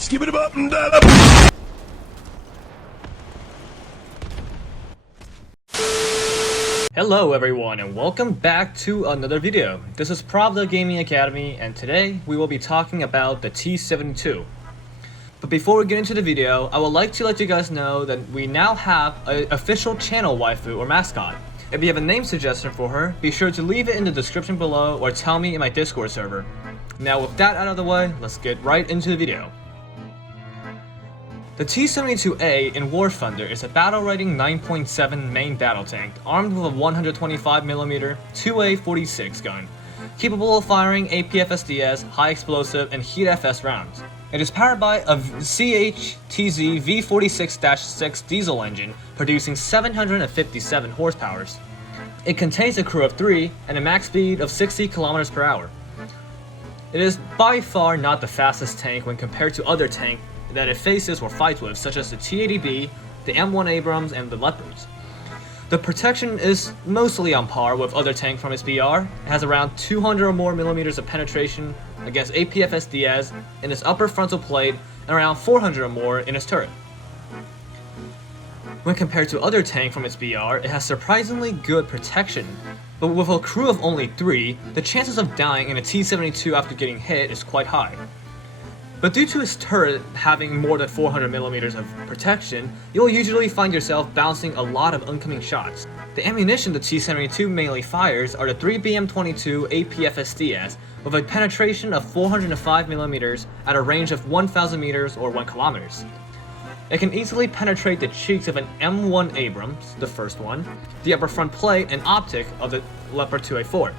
Skip it up and down. Hello everyone and welcome back to another video. This is Pravda Gaming Academy and today we will be talking about the T-72. But before we get into the video, I would like to let you guys know that we now have an official channel waifu or mascot. If you have a name suggestion for her, be sure to leave it in the description below or tell me in my Discord server. Now with that out of the way, let's get right into the video. The T-72A in War Thunder is a battle rating 9.7 main battle tank armed with a 125mm 2A46 gun, capable of firing APFSDS, high explosive, and heat FS rounds. It is powered by a CHTZ V46-6 diesel engine producing 757 horsepower. It contains a crew of 3 and a max speed of 60 km per hour. It is by far not the fastest tank when compared to other tanks that it faces or fights with, such as the T-80B, the M1 Abrams, and the Leopards. The protection is mostly on par with other tanks from its BR. It has around 200 or more millimeters of penetration against APFSDS in its upper frontal plate and around 400 or more in its turret. When compared to other tanks from its BR, it has surprisingly good protection, but with a crew of only 3, the chances of dying in a T-72 after getting hit is quite high. But due to its turret having more than 400mm of protection, you'll usually find yourself bouncing a lot of incoming shots. The ammunition the T-72 mainly fires are the 3BM22 APFSDS with a penetration of 405mm at a range of 1000 meters or 1 km. It can easily penetrate the cheeks of an M1 Abrams, the first one, the upper front plate and optic of the Leopard 2A4.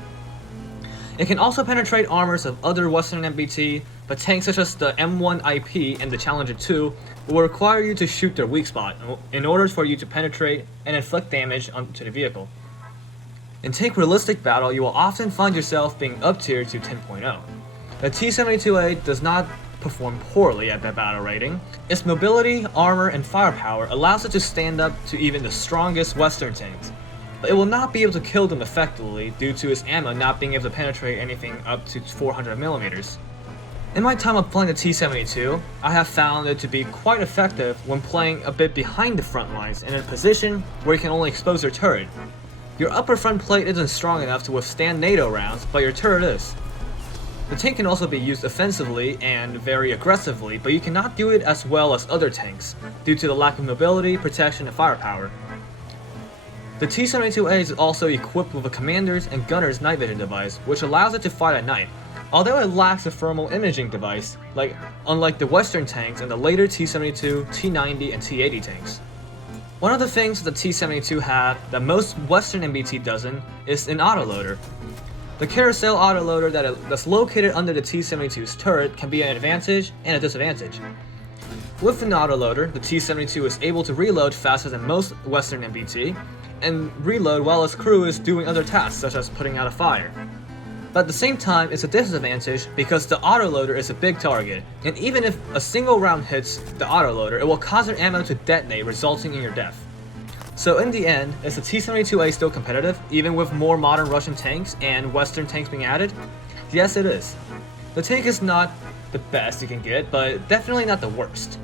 It can also penetrate armors of other Western MBT, but tanks such as the M1 IP and the Challenger 2 will require you to shoot their weak spot in order for you to penetrate and inflict damage onto the vehicle. In tank realistic battle, you will often find yourself being up-tiered to 10.0. The T-72A does not perform poorly at that battle rating. Its mobility, armor, and firepower allows it to stand up to even the strongest Western tanks. But it will not be able to kill them effectively due to its ammo not being able to penetrate anything up to 400mm. In my time of playing the T-72, I have found it to be quite effective when playing a bit behind the front lines and in a position where you can only expose your turret. Your upper front plate isn't strong enough to withstand NATO rounds, but your turret is. The tank can also be used offensively and very aggressively, but you cannot do it as well as other tanks due to the lack of mobility, protection, and firepower. The T-72A is also equipped with a commander's and gunner's night vision device, which allows it to fight at night, although it lacks a thermal imaging device, unlike the Western tanks and the later T-72, T-90, and T-80 tanks. One of the things the T-72 have that most Western MBT doesn't is an autoloader. The carousel autoloader that's located under the T-72's turret can be an advantage and a disadvantage. With an autoloader, the T-72 is able to reload faster than most Western MBT, and reload while its crew is doing other tasks such as putting out a fire. But at the same time, it's a disadvantage because the autoloader is a big target, and even if a single round hits the autoloader, it will cause your ammo to detonate, resulting in your death. So in the end, is the T-72A still competitive, even with more modern Russian tanks and Western tanks being added? Yes, it is. The tank is not the best you can get, but definitely not the worst.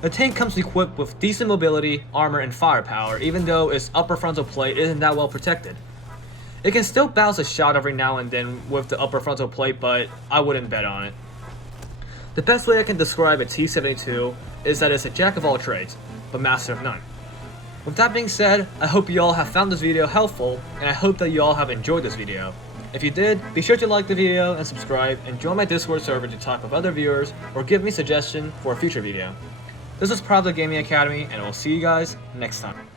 The tank comes equipped with decent mobility, armor, and firepower, even though its upper frontal plate isn't that well protected. It can still bounce a shot every now and then with the upper frontal plate, but I wouldn't bet on it. The best way I can describe a T-72 is that it's a jack of all trades, but master of none. With that being said, I hope you all have found this video helpful, and I hope that you all have enjoyed this video. If you did, be sure to like the video and subscribe, and join my Discord server to talk with other viewers or give me suggestions for a future video. This is Pravda Gaming Academy, and I will see you guys next time.